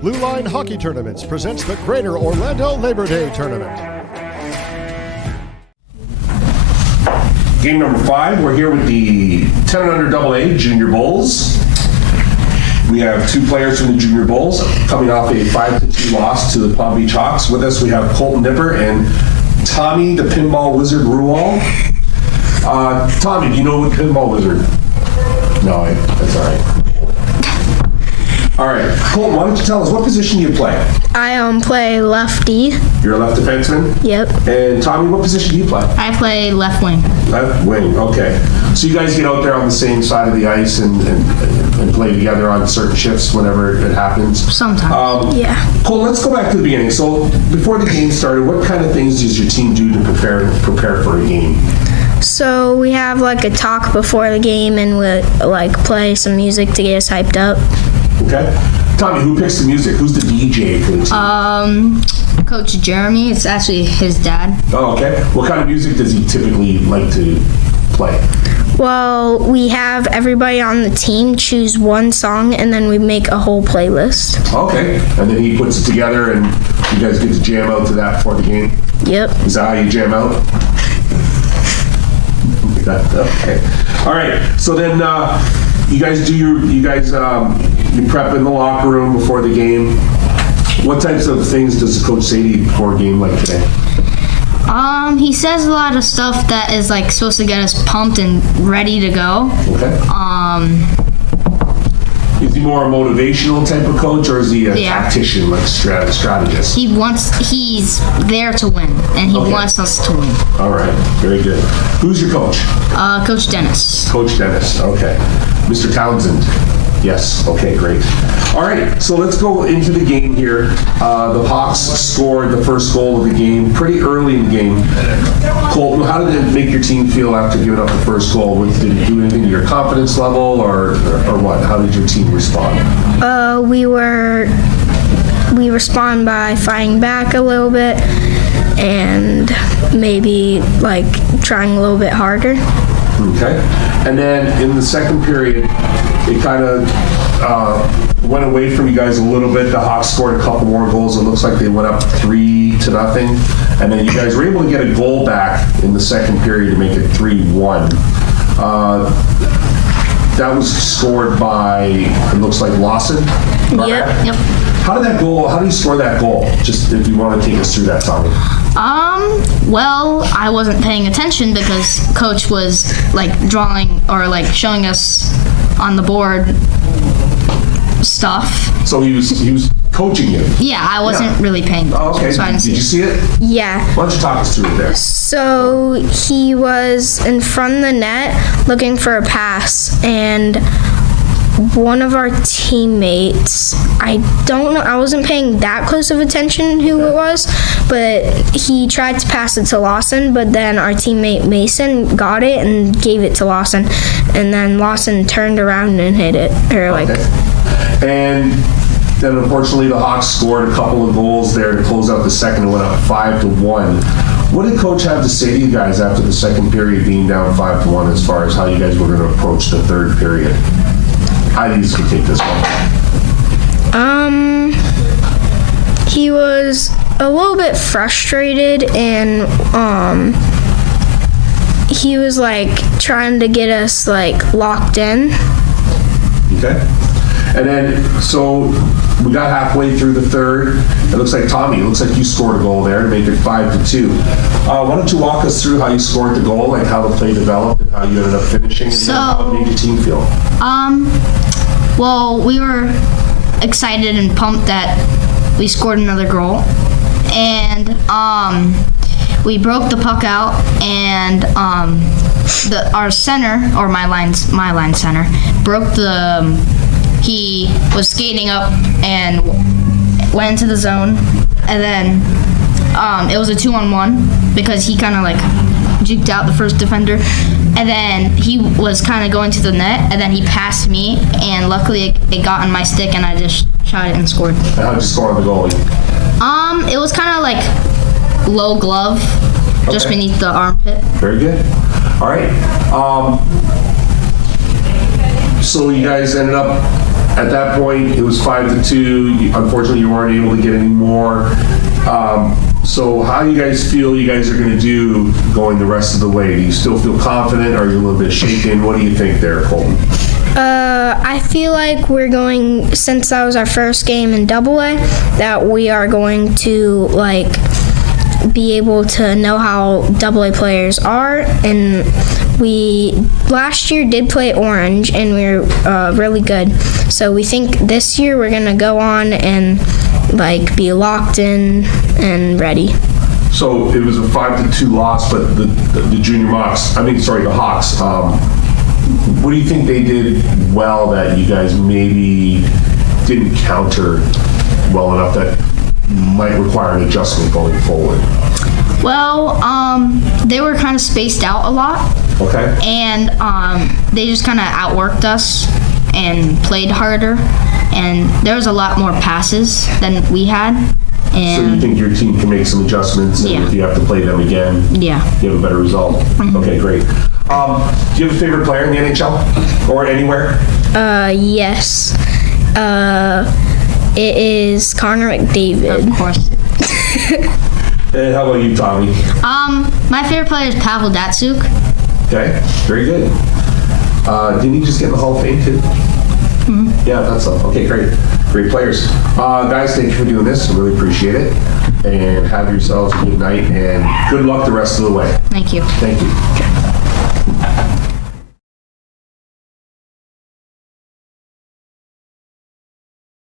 Blue Line Hockey Tournaments presents the Greater Orlando Labor Day Tournament. Game number 5, we're here with the 10 and under AA Junior Bulls. We have 2 players from the Junior Bulls coming off a 5-2 loss to the Palm Beach Hawks. With us we have Kolton Nipper and Tommy the Pinball Wizard Rewald. Tommy, do you know what Pinball Wizard? No, that's all right. All right, Kolton, why don't you tell us what position you play? I play lefty. You're a left defenseman? Yep. And Tommy, what position do you play? I play left wing. Left wing, okay. So you guys get out there on the same side of the ice and play together on certain shifts whenever it happens? Sometimes. Yeah. Cool, let's go back to the beginning. So before the game started, what kind of things does your team do to prepare for a game? So we have like a talk before the game and we like play some music to get us hyped up. Okay. Tommy, who picks the music? Who's the DJ for the team? Coach Jeremy. It's actually his dad. Oh, okay. What kind of music does he typically like to play? Well, we have everybody on the team choose one song and then we make a whole playlist. Okay. And then he puts it together and you guys get to jam out to that before the game? Yep. Is that how you jam out? Okay. All right. So then you guys you prep in the locker room before the game. What types of things does the coach say to you before a game like today? He says a lot of stuff that is like supposed to get us pumped and ready to go. Okay. Is he more a motivational type of coach, or is he a tactician, like strategist? He's there to win, and he wants us to win. All right, very good. Who's your coach? Coach Dennis. Coach Dennis, okay. Mr. Townsend? Yes, okay, great. All right, so let's go into the game here. The Hawks scored the first goal of the game pretty early in the game. Kolton, how did it make your team feel after giving up the first goal? Did it do anything to your confidence level, or what? How did your team respond? We respond by fighting back a little bit and maybe like trying a little bit harder. Okay. And then in the second period, it kind of went away from you guys a little bit. The Hawks scored a couple more goals. It looks like they went up 3-0. And then you guys were able to get a goal back in the second period to make it 3-1. That was scored by, it looks like Lawson? Yep. How do you score that goal? Just if you want to take us through that, Tommy. Well, I wasn't paying attention because Coach was like drawing or like showing us on the board stuff. So he was coaching you? Yeah, I wasn't really paying attention. Oh, okay. So I didn't Did you see it? Yeah. Why don't you talk us through it there? So he was in front of the net looking for a pass, and one of our teammates, I don't know, I wasn't paying that close of attention who it was, but he tried to pass it to Lawson, but then our teammate Mason got it and gave it to Lawson, and then Lawson turned around and hit it. And then unfortunately the Hawks scored a couple of goals there to close out the second and went up 5-1. What did Coach have to say to you guys after the second period being down 5-1 as far as how you guys were going to approach the third period? How do you take this one? He was a little bit frustrated and he was like trying to get us like locked in. Okay. And then, so we got halfway through the third. It looks like Tommy, you scored a goal there to make it 5-2. Why don't you walk us through how you scored the goal, like how the play developed and how you ended up finishing, and how it made your team feel? Well, we were excited and pumped that we scored another goal, and we broke the puck out, and our center, or my line center, broke the. He was skating up and went into the zone, and then it was a 2-on-1 because he kind of like juked out the first defender, and then he was kind of going to the net, and then he passed me, and luckily it got on my stick, and I just shot it and scored. And how'd you score on the goalie? It was kind of like low glove, just beneath the armpit. Very good. All right. So you guys ended up At that point, it was 5-2. Unfortunately, you weren't able to get any more. So how do you guys feel you guys are going to do going the rest of the way? Do you still feel confident? Are you a little bit shaken? What do you think there, Kolton? I feel like we're going, since that was our first game in AA, that we are going to be able to know how AA players are. And we last year did play Orange, and we were really good. So we think this year we're gonna go on and be locked in and ready. So it was a 5-2 loss, but the junior Mocs, the Hawks. What do you think they did well that you guys maybe didn't counter well enough that might require an adjustment going forward? Well, they were kind of spaced out a lot. Okay. And they just kind of outworked us and played harder. And there was a lot more passes than we had. And so you think your team can make some adjustments, and if you have to play them again, you have a better result? Mm-hmm. Okay, great. Do you have a favorite player in the NHL or anywhere? Yes. It is Connor McDavid. of course. And how about you, Tommy? My favorite player is Pavel Datsyuk. Okay, very good. Didn't he just get in the Hall of Fame too? Mm-hmm. Yeah, that's okay. Great players. Guys, thank you for doing this. I really appreciate it. And have yourselves a good night and good luck the rest of the way. Thank you. Thank you.